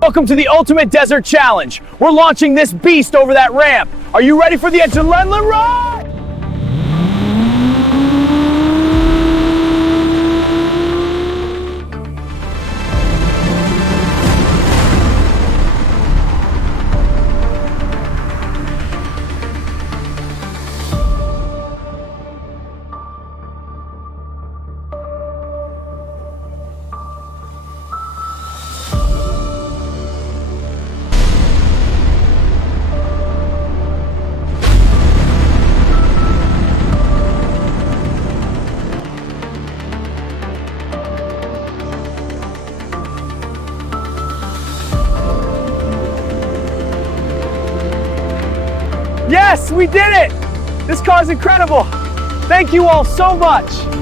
Welcome to the Ultimate Desert Challenge. We're launching this beast over that ramp. Are you ready for the adrenaline ride? Yes, we did it! This car's incredible. Thank you all so much.